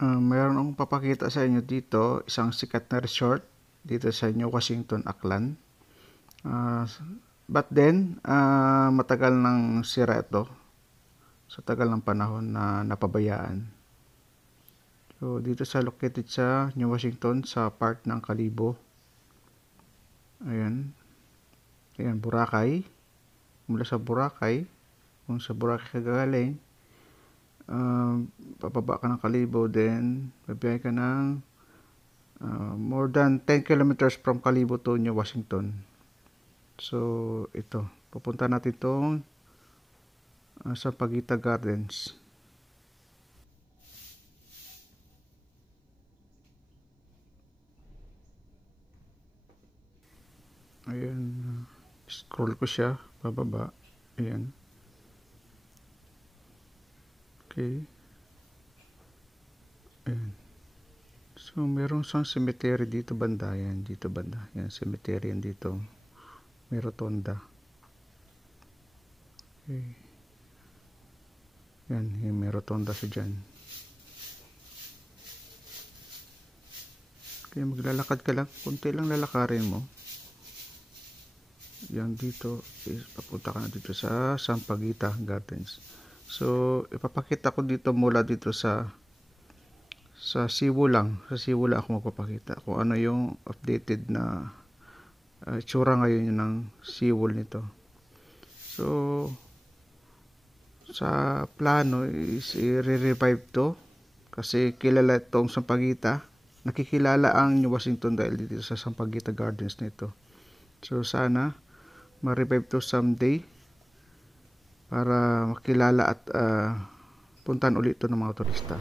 Mayroon akong papakita sa inyo dito, isang sikat na resort dito sa New Washington, Aklan. But then, matagal nang sira ito sa tagal ng panahon na napabayaan. So, dito sa located sa New Washington sa part ng Kalibo. Ayan. Ayan, Boracay. Mula sa Boracay, kung sa Boracay ka galing, papaba ka ng Kalibo, then babiyahe ka ng more than 10 kilometers from Kalibo to New Washington. So, ito. Pupunta natin itong Sampaguita Gardens. Ayan. Scroll ko siya. Bababa. Ayan. Okay. Ayan. So, merong isang cemetery dito banda. Yan, dito banda. Yan, cemetery yan dito. May rotonda. Okay. Yan, may rotonda sa dyan. Okay, maglalakad ka lang. Kunti lang lalakarin mo. Yan dito. Papunta ka na dito sa Sampaguita Gardens. So, ipapakita ko dito mula dito sa Cebu lang. Sa Cebu lang ako magpapakita kung ano yung updated na itsura ngayon ng seawall nito. So, sa plano is i-revive to kasi kilala itong Sampaguita. Nakikilala ang New Washington dahil dito sa Sampaguita Gardens nito. So, sana ma-revive to someday para makilala at puntahan ulit ito ng mga turista.